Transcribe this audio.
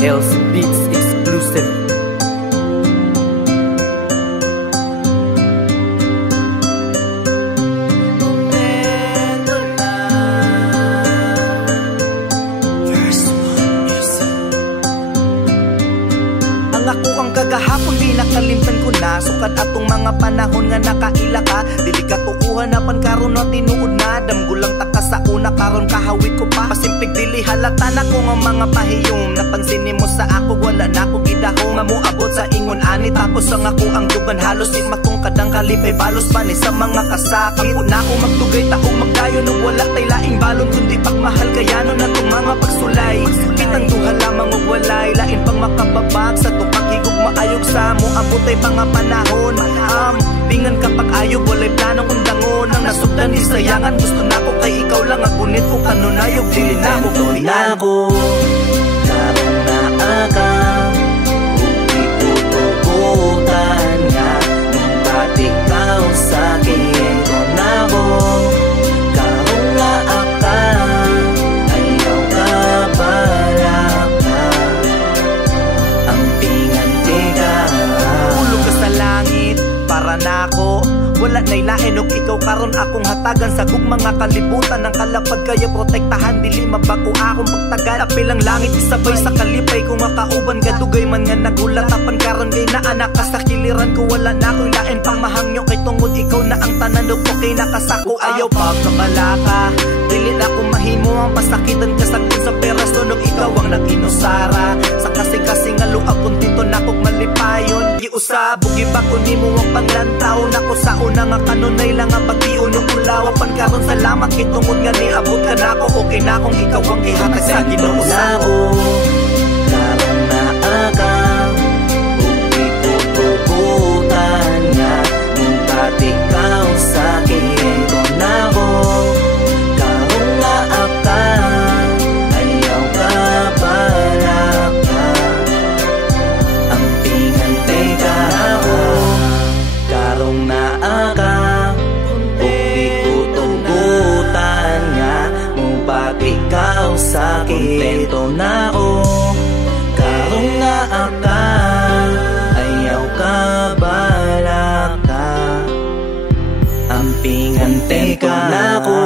Els Beats exclusive. Ako ang kagahapon, di nakalimtan ko na. Sukat atong mga panahon nga nakaila ka. Dili ka tukuhan na pankaron na tinuod na. Damgulang taka sa una, karon kahawid ko pa. Pasimpig dili halata na ko nga mga pahiyom. Napansin mo sa ako, wala na ko gidahong. Nga mo abot sa ingon ani, tapos ang ako ang dugan. Halos di matungkad ang kalipay, balos pa ni sa mga kasakit. Ako na ako magtugay, taong magdayon. Nung wala tay laing balon, kundi pagmahal kayano na itong mga pagsulay. Kitang duha lamang og walay, lain pang makababag sa itong paghigog maayog sa mo. Abot ay mga panahon, pingan kapag ayog, walay planong undangon. Ang nasugdan ni sayangan, gusto na ko kay ikaw lang. Agunit ko kanunayog, dili na ko kulian ko. Karong naakam, uwi ko tugutan nga. Nung ba't ikaw sa'kin ko na ko. Karong naakam, ayaw ka balak ka. Ang pingantiga, ulog ka sa langit, para na ako. Wala na'y lain og ikaw karon akong hatagan. Sa mga kalibutan ng kalapag kaya protektahan. Dili mabago akong pagtagal. Apilang langit isabay sa kalipay. Kung makauban gadugay man nga nagulatapan karon kay naanak ka sa kiliran ko. Wala na akong lain pang mahangyo kay tungod ikaw na ang tanan og okay nakasako. Ayaw pagkabalaka, dili na ko mahimo ang pasakitan kasagin sa perason og ikaw ang nag-inusara. Sa kasi nga luag kung dito na kong malipayon. Giusabog iba ko nimo ang paglantaw. Nako sa una nga kanunay lang ang pag-iuno ulawa. Pankaron salamat kay tungod nga niabot ka na ko. Okay na kung ikaw ang ihatag sa Ginoo sa ako. karong naakam, uwi ko tugutan nga. Nung ba't ikaw sa'kin ko na ko. Karong naakam, ayaw ka balak ka. Ang pingantiga ako. Karong naakam, uwi ko tugutan nga. Nung ba't ikaw sa'kin kontento na ko. Karong naakam, ayaw ka balak ka. Ang pingantiga na ko.